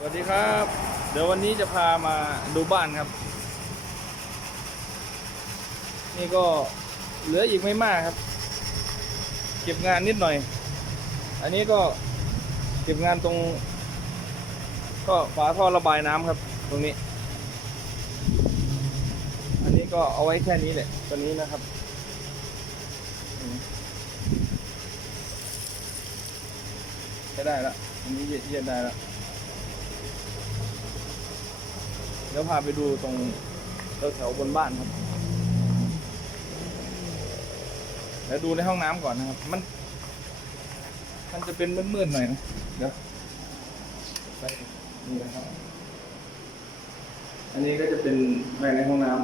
สวัสดีครับ เดี๋ยววันนี้จะพามาดูบ้านครับ นี่ก็เหลืออีกไม่มากครับ เก็บงานนิดหน่อย อันนี้ก็เก็บงานตรง ก็ฝาท่อระบายน้ำครับ ตรงนี้ อันนี้ก็เอาไว้แค่นี้แหละตัวนี้นะครับใช้ได้แล้วอันนี้เย็ดเย็ดได้แล้ว เดี๋ยวพาไปดูตรงแถวๆบนบ้านครับแล้วดูในห้องน้ำก่อนนะครับ มัน มันจะเป็นมืดๆหน่อยนะ เดี๋ยวไปนี่นะครับ อันนี้ก็จะเป็นแบ่ในห้องน้ำ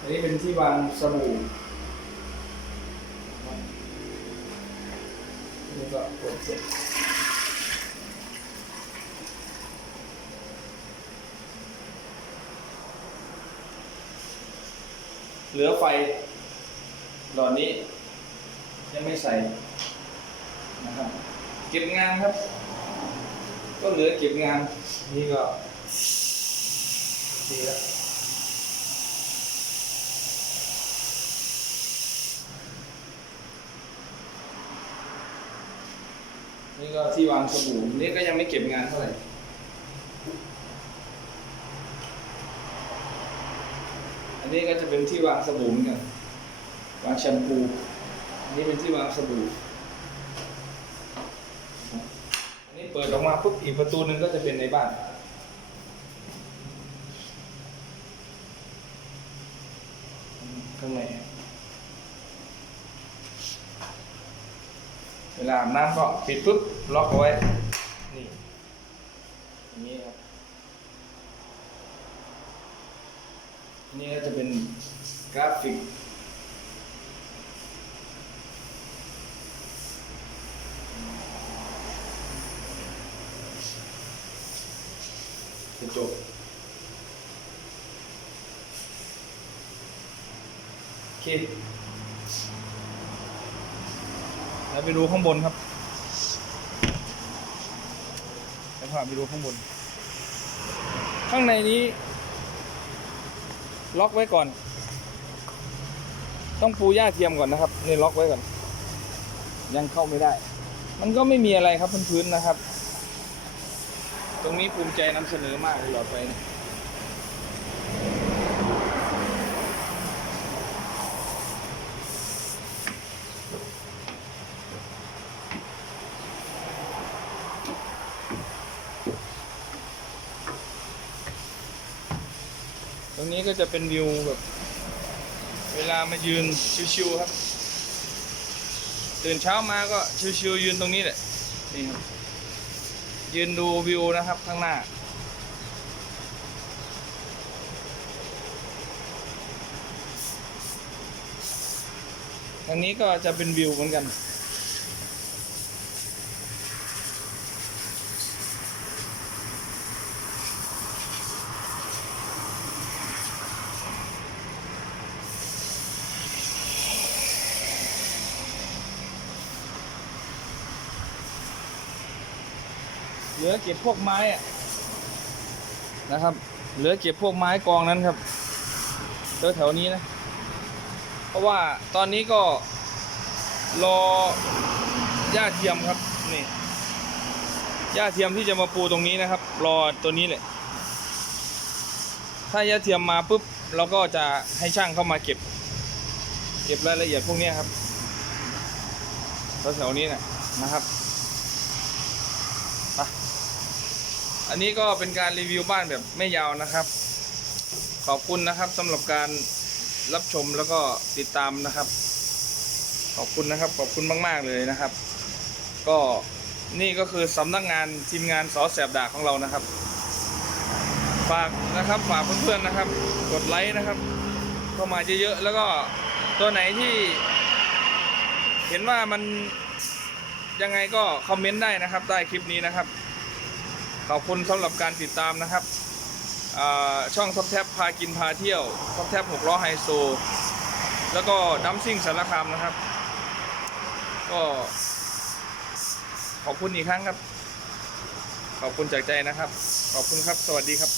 อันนี้เป็นที่วางสบู่นี่ก็กดเสร็จ เหลือไฟหลอดนี้ ยังไม่ใส่นะครับ เก็บงานครับ ก็เหลือเก็บงาน นี่ก็ดีแล้วนี่ก็ที่วางสบู่นี่ก็ยังไม่เก็บงานเท่าไหร่ อันนี้ก็จะเป็นที่วางสบู่เหมือนกันวางแชมพูอันนี้เป็นที่วางสบู่อันนี้เปิดออกมาปุ๊บอีกประตูหนึ่งก็จะเป็นในบ้านข้างในเวลาอาบน้ำก็ปิดปุ๊บล็อกเอาไว้นี่อย่างนี้ครับ นี่ก็จะเป็นกราฟิกกระจกโอเคแล้วไปดูข้างบนครับแล้วพาไปดูข้างบน ข้างในนี้ ล็อกไว้ก่อน ต้องปูหญ้าเทียมก่อนนะครับนี่ล็อกไว้ก่อน ยังเข้าไม่ได้ มันก็ไม่มีอะไรครับพื้นๆนะครับ ตรงนี้ภูมิใจนำเสนอมากเลยหลอดไฟเนี่ย รงนี้ก็จะเป็นวิวแบบ เวลามายืนชิวๆครับ ตื่นเช้ามาก็ชิวๆยืนตรงนี้แหละนี่ครับ ยืนดูวิวนะครับข้างหน้าทางนี้ก็จะเป็นวิวเหมือนกัน เหลือเก็บพวกไม้อะนะครับ เหลือเก็บพวกไม้กองนั้นครับแถวแถวๆนี้นะ เพราะว่าตอนนี้ก็รอหญ้าเทียมครับนี่หญ้าเทียมที่จะมาปูตรงนี้นะครับ รอตัวนี้แหละ ถ้าหญ้าเทียมมาปุ๊บเราก็จะให้ช่างเข้ามาเก็บ เก็บรายละเอียดพวกนี้ครับแถวๆนี้นะนะครับ อันนี้ก็เป็นการรีวิวบ้านแบบไม่ยาวนะครับ ขอบคุณนะครับสำหรับการรับชมแล้วก็ติดตามนะครับ ขอบคุณนะครับ ขอบคุณมาก ๆ เลยนะครับ ก็นี่ก็คือสำนักงานทีมงานสอแสบดาของเรานะครับ ฝากนะครับฝากเพื่อนๆนะครับ กดไลค์นะครับเข้ามาเยอะๆแล้วก็ตัวไหนที่เห็นว่ามันยังไงก็คอมเมนต์ได้นะครับใต้คลิปนี้นะครับ ขอบคุณสำหรับการติดตามนะครับช่องท็อปแท็บพากินพาเที่ยวท็อปแท็บหกล้อไฮโซ แล้วก็ดัมซิ่งสารคามนะครับ ก็ขอบคุณอีกครั้งครับ ขอบคุณจากใจนะครับ ขอบคุณครับ สวัสดีครับ